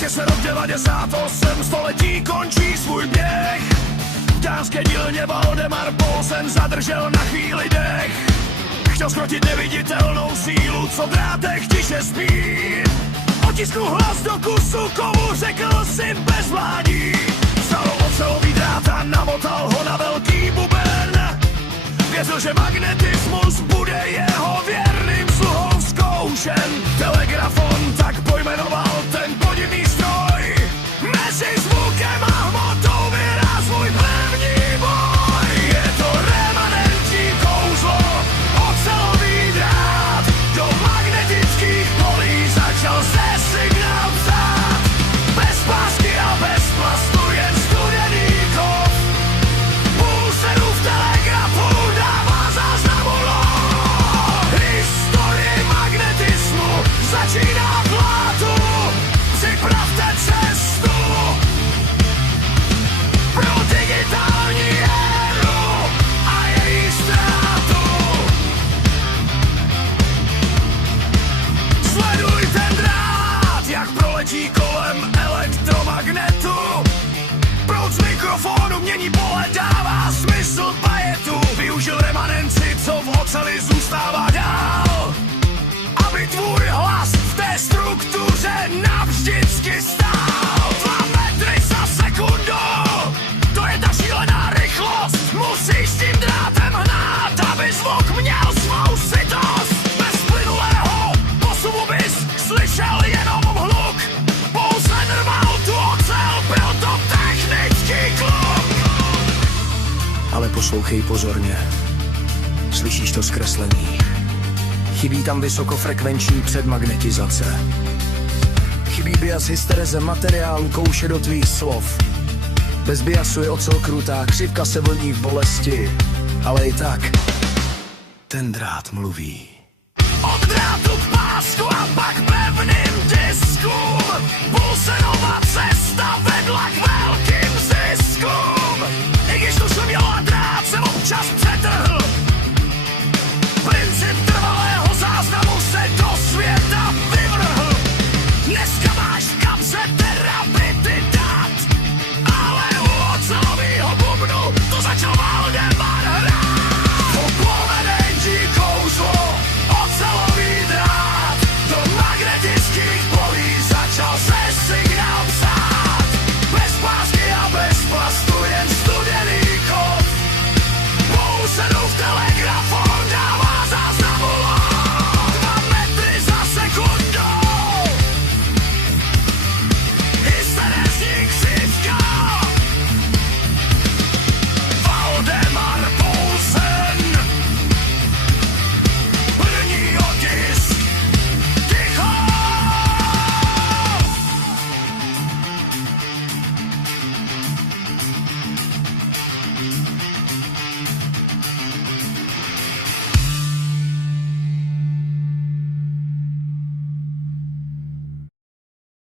Píše se rok 98, století končí svůj běh. V dánské dílně Valdemar Poulsen zadržel na chvíli dech. Chtěl zkrotit neviditelnou sílu, co v drátech tiše spí. Otisknul hlas do kusu kovu, řekl si bezvládí. Vzal ocelový drát a namotal ho na velký buben. Věřil, že magnetismus bude jeho věrným sluhou zkoušen. Telegrafon tak pojmenoval ten podivný stroj. Mezi zvukem a hmotou vyhrál svůj první boj. Je to remanentní kouzlo, ocelový drát. Do magnetických polí začal se signál psát. Bez pásky a bez plastu, jen studený kov. Poulsenův telegrafu dává záznamu lov. Historie magnetismu začíná v látu. Připravte cestu pro digitální éru a její ztrátu. Sleduj ten drát, jak proletí kolem elektromagnetu. Proud z mikrofonu mění pole, dává smysl bajetu. Využil remanenci, co v oceli zůstává dál, aby tvůj hlas v té struktuře navždycky stál. 2 metry za sekundu, to je ta šílená rychlost. Musíš s tím drátem hnát, aby zvuk měl svou sytost. Bez plynulého posuvu bys slyšel jenom hluk. Poulsen rval tu ocel, byl to technický kluk. Ale poslouchej pozorně, slyšíš to zkreslení. Chybí tam vysokofrekvenční předmagnetizace. Chybí bias hystereze materiálu, kouše do tvých slov. Bez biasu je ocel krutá, křivka se vlní v bolesti. Ale i tak, ten drát mluví. Od drátu k pásku a pak pevným disku.